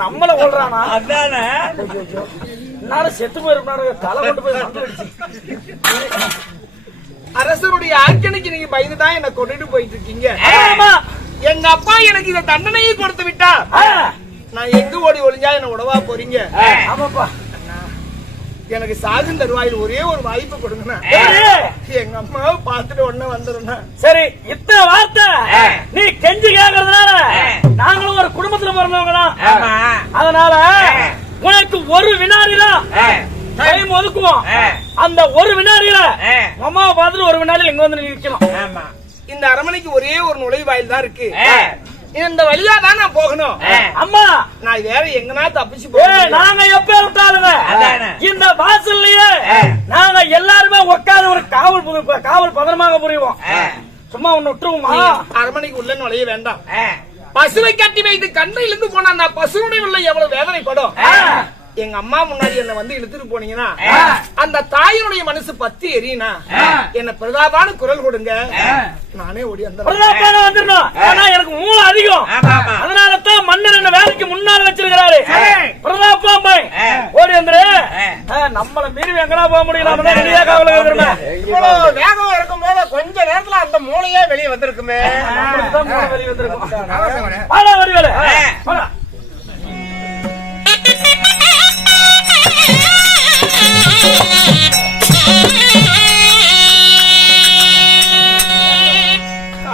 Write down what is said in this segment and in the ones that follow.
நம்மள கொள்றானா அதானே செத்து போயிருப்பாரு தலை கொண்டு போய் அரசருடைய ஆட்சணைக்கு நீங்க பயந்துதான் என்ன கொண்டுட்டு போயிட்டு இருக்கீங்க. எங்க அப்பா எனக்கு இந்த தண்டனையை கொடுத்து விட்டா நான் எங்க ஓடி ஒளிஞ்சா என்ன உடவா போறீங்க. ஆமாப்பா எனக்கு சாகும் தருவாயில் ஒரே ஒரு வாய்ப்பு கொடுங்க. எங்க அம்மாவை பார்த்துட்டு உடனே வந்துடும். சரி இத்தனை வார்த்தை நீ கெஞ்சி கேக்குறதுனால நாங்களும் ஒரு குடும்பத்துல பிறந்தவங்க தான். அதனால உனக்கு ஒரு வினாடில டைம் ஒதுக்குவோம். அந்த ஒரு வினாடில அம்மாவை பார்த்துட்டு ஒரு வினாடில எங்க வந்து நிற்கணும். இந்த அரண்மனைக்கு ஒரே ஒரு நுழைவாயில் தான் இருக்கு. இந்த வழியா தான் நான் போகணும். அம்மா நான் வேற எங்கனா தப்பிச்சு போய் நாங்க எப்ப விட்டாலுங்க இந்த வாசல்லையே நாங்க எல்லாருமே உட்காந்து ஒரு காவல் பதனமாக புரிவோம். சும்மா ஒண்ணு விட்டுருவோமா? அரண்மனைக்கு உள்ள நுழைய வேண்டாம். பசுவை கட்டி வைத்து கண்ணையில இருந்து போனா அந்த பசுவுடைய உள்ள எவ்வளவு வேதனைப்படும். எங்க அம்மா முன்னாடி என்ன வந்து இழுத்துட்டு போனீங்கன்னா அந்த தாயினுடைய மனசு பத்தி எரியினா என்ன பிரதாபான குரல் கொடுங்க. நானே ஓடி வந்துடணும். எனக்கு மூளை அதிகம். அதனாலதான் மன்னர் என்ன வேலைக்கு முன்னால வச்சிருக்கிறாரு. பிரதாபாம்பை ஓடி வந்துரு. நம்மள மீறி எங்கனா போக முடியல. வேகம் இருக்கும் போது கொஞ்ச நேரத்துல அந்த மூளையே வெளியே வந்திருக்குமே. வெளியே வந்திருக்கும்.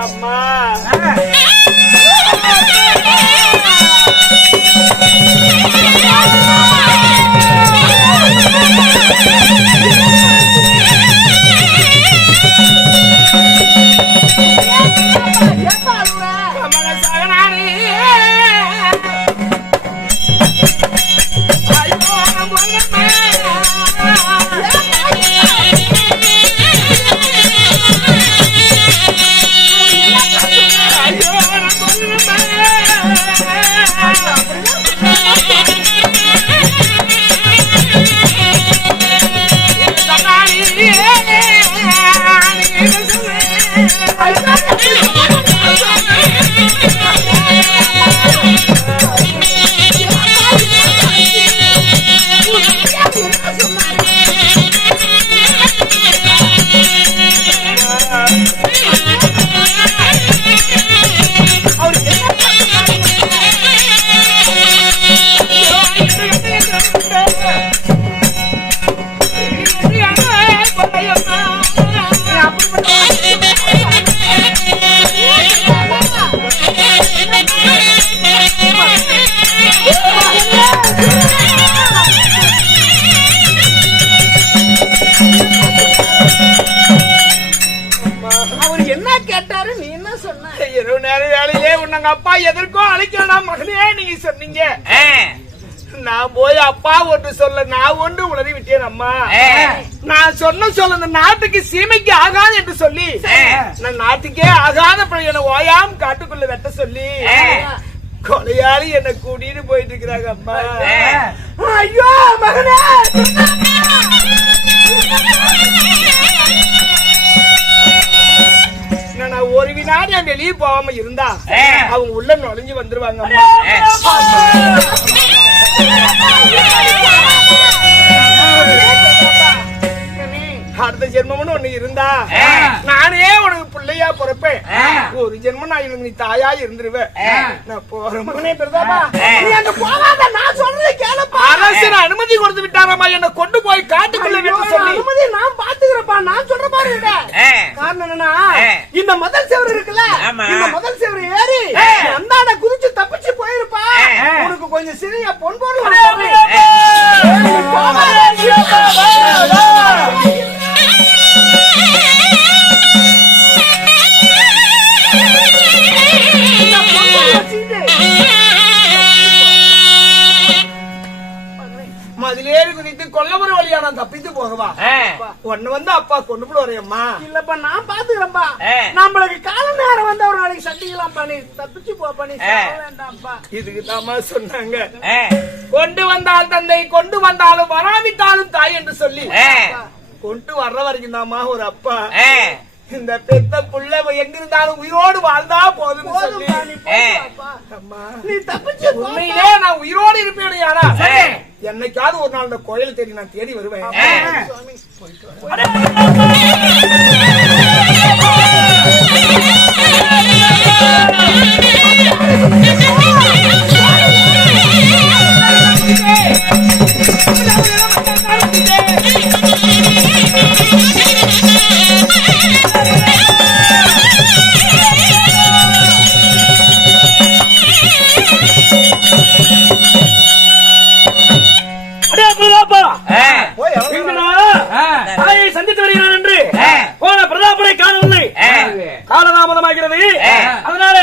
அம்மா எங்க அப்பா எதற்கோ அழைக்கிறா மகனே நீங்க சொன்னீங்க. நான் போய் அப்பா ஒன்று சொல்ல நான் ஒன்று உளறி விட்டேன் அம்மா. நான் சொல்ல இந்த நாட்டுக்கு சீமைக்கு ஆகாது என்று சொல்லி நான் நாட்டுக்கே ஆகாத என்ன ஓயாம் காட்டுக்குள்ள வெட்ட சொல்லி கொலையாளி என்ன கூட்டிட்டு போயிட்டு இருக்கிறாங்க அம்மா. ஐயோ மகனே, நான் ஒரு வினாடி வெளியே போகாம இருந்தா அவங்க உள்ள நுழைஞ்சு வந்துருவாங்க. அடுத்த ஜென்மம்னு ஒண்ணு இருந்தா நானே உனக்கு பிள்ளையா பிறப்பேன். ஒரு ஜென்மம் நான் நீ தாயா இருந்துருவேன். நான் போறேன். அரசன் அனுமதி கொடுத்து விட்டாரம்மா என்ன கொண்டு போய் காட்டுக்குள்ள விட்டு சொல்லி. அனுமதி நான் பாத்துக்கிறப்பா, நான் சொல்ற மாதிரி காரணம் என்னன்னா இந்த முதல் செவரு இருக்குல்ல, இந்த முதல் செவரு ஏறி அந்தாண்ட குதிச்சு தப்பிச்சு போயிருப்பா. உனக்கு கொஞ்சம் சிறிய பொன் பொருள் மதிலேறி குதித்து கொல்லமுறை வழியா நான் தப்பித்து போகவா? ஒண்ணு வந்து அப்பா கொண்டு போய் வரையம்மா. இல்லப்பா நான் பாத்துக்கிறேன்ப்பா. நம்மளுக்கு கால நேரம் வந்து ஒரு நாளைக்கு சட்டிக்கலாம் பண்ணி தப்பிச்சு போ பண்ணி வேண்டாம்ப்பா. இதுக்கு தாமா சொன்னாங்க கொண்டு வந்தால் தந்தை கொண்டு வந்தாலும் வராவிட்டாலும் தாய் என்று சொல்லி கொண்டு வர்ற வரைக்கும் தாமா ஒரு அப்பா இந்த பெத்த புள்ள எங்க இருந்தாலும் உயிரோடு வாழ்ந்தா போதும். நீ தப்பிச்சு உண்மையிலே நான் உயிரோடு இருப்பேன். யாரா என்னைக்காவது ஒரு நாள் இந்த கோயில் தேடி நான் தேடி வருவேன். சந்தித்து வருகிறான் என்று போன பிரதாபனை காணவில்லை. காலதாமதமாகிறது. அதனால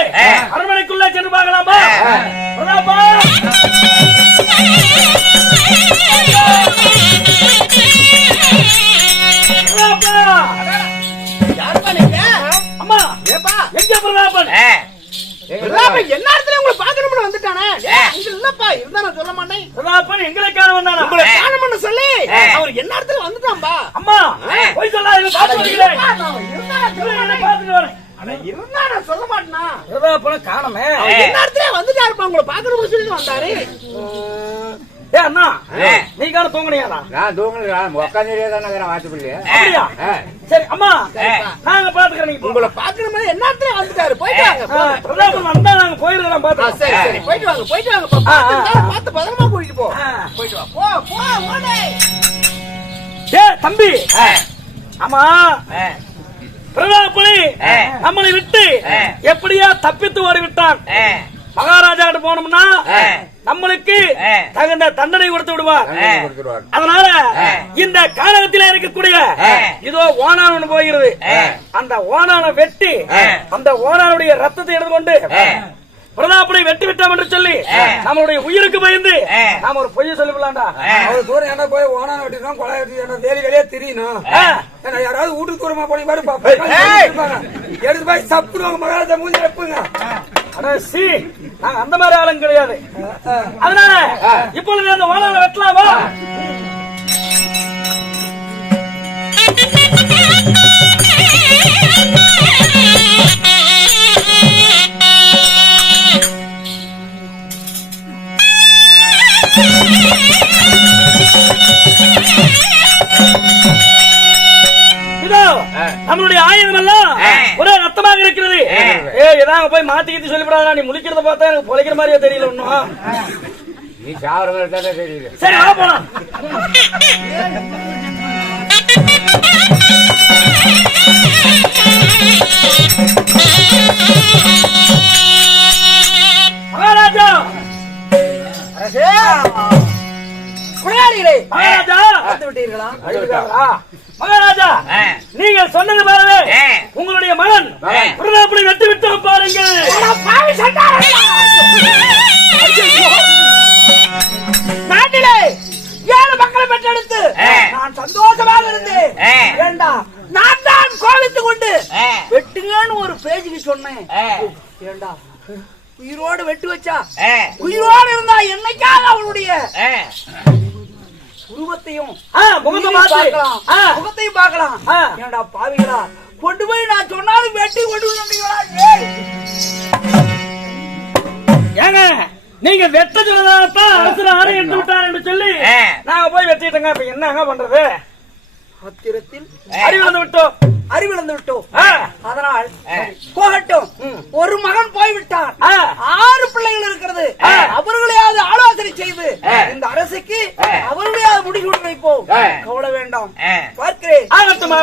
அரண்மனைக்குள்ளே சென்று பார்க்கலாமா? பிரதாபா அம்மா எங்க பிரதாபன்? என்ன இடத்துல உங்களை பாக்கணும்னு வந்துட்டானே. இல்லப்பா இருந்தா நான் சொல்ல மாட்டேன். பிரதாபன் எங்களை காண வந்தானா? உங்களை காணணும்னு சொல்லி அவர் என்ன இடத்துல வந்துட்டான்பா. அம்மா போய் சொல்லாதீங்க. இருந்தா நான் சொல்ல மாட்டேனா? பிரதாபனை காணமே. என்ன இடத்துல வந்துட்டாருப்பா. உங்களை பாக்கணும்னு சொல்லி வந்தாரு. ஏ அண்ணா நீ காண தூங்குனியாடா? நான் தூங்கல, உட்காந்துதான் வாட்சிப்பில்லையா? அப்படியா? சரி அம்மா நாங்க பாத்துக்கிறோம். உங்களை பாக்கணுமே என்ன இடத்துல வந்துட்டாரு. போயிட்டு வாங்க. பிரதாபன் வந்தா நாங்க போயிருக்கலாம். பாத்து சரி சரி போயிட்டு வாங்க. போயிட்டு வாங்க. பார்த்து பத்திரமா கூட்டிட்டு போ. போயிட்டு வா. போ போ ஓடே. ஏ தம்பி, ஆமா பிரதாபனை நம்மளை விட்டு எப்படியா தப்பித்து ஓடிவிட்டான். மகாராஜா கிட்ட போனோம்னா நம்மளுக்கு தகுந்த தண்டனை கொடுத்து விடுவார். அதனால இந்த கானகத்தில இருக்கக்கூடிய இதோ ஓனான் ஒண்ணு போகிறது. அந்த ஓனானை வெட்டி அந்த ஓனானுடைய ரத்தத்தை எடுத்துக்கொண்டு பிரதாபனை வெட்டி விட்டோம் என்று சொல்லி நம்மளுடைய உயிருக்கு பயந்து நாம ஒரு பொய்ய சொல்லிவிடலாம்டா. அவர் தூரம் என்ன போய் ஓனான வெட்டினோம், கொலை வெட்டி வேலி வேலையா தெரியணும். யாராவது வீட்டுக்கு தூரமா போனீங்க எடுத்து போய் சாப்பிடுவாங்க. மகாராஜா மூஞ்சி வைப்புங்க. நாங்க அந்த மாதிரி ஆளுங்க கிடையாது. அதனால இப்பொழுது அந்த ஓனான வெட்டலாமா? நம்மளுடைய ஆயுதம் எல்லாம் ஒரே ரத்தமாக இருக்கிறது. ஏதாவது போய் மாத்திக்கிட்டு சொல்லிவிடாதா. நீ முழிக்கிறத பார்த்தா எனக்கு பொழைக்கிற மாதிரியே தெரியல. ஒண்ணும் நீ சாவர தெரியல. சரி வா போலாம். மகாராஜா மகாராஜா நீங்கள் சொன்னது பாருங்க. உங்களுடைய மகன் பிரதாபனை வெட்டி விட்டோம் பாருங்க. நாட்டிலே 7 மக்களை பெற்றெடுத்து நான் சந்தோஷமாக இருந்தேன். ஏண்டா நான் தான் கோவித்துக் கொண்டு வெட்டுங்கன்னு ஒரு பேஜுக்கு சொன்னேன். ஏண்டா உயிரோடு வெட்டு வச்சா உயிரோடு இருந்தா என்னைக்காக அவளுடைய உருவத்தையும் முகத்தையும் பார்க்கலாம். ஏண்டா பாவிகளா கொண்டு போய் நான் சொன்னாலும் வெட்டி கொண்டு ஏங்க நீங்க வெட்ட சொல்லதான் அரசு ஆணை எடுத்து விட்டார் என்று சொல்லி நாங்க போய் வெட்டிட்டோங்க. இப்ப என்னங்க பண்றது? ஆத்திரத்தில் அறிவிழந்து விட்டோம். அதனால் போகட்டும். ஒரு மகன் போய்விட்டார், 6 பிள்ளைகள் இருக்கிறது. அவர்களையாவது ஆலோசனை செய்து இந்த அரசுக்கு அவர்களையாவது முடிவு வைப்போம். கவலை வேண்டாம், பார்க்கிறேன். ஆகட்டும்.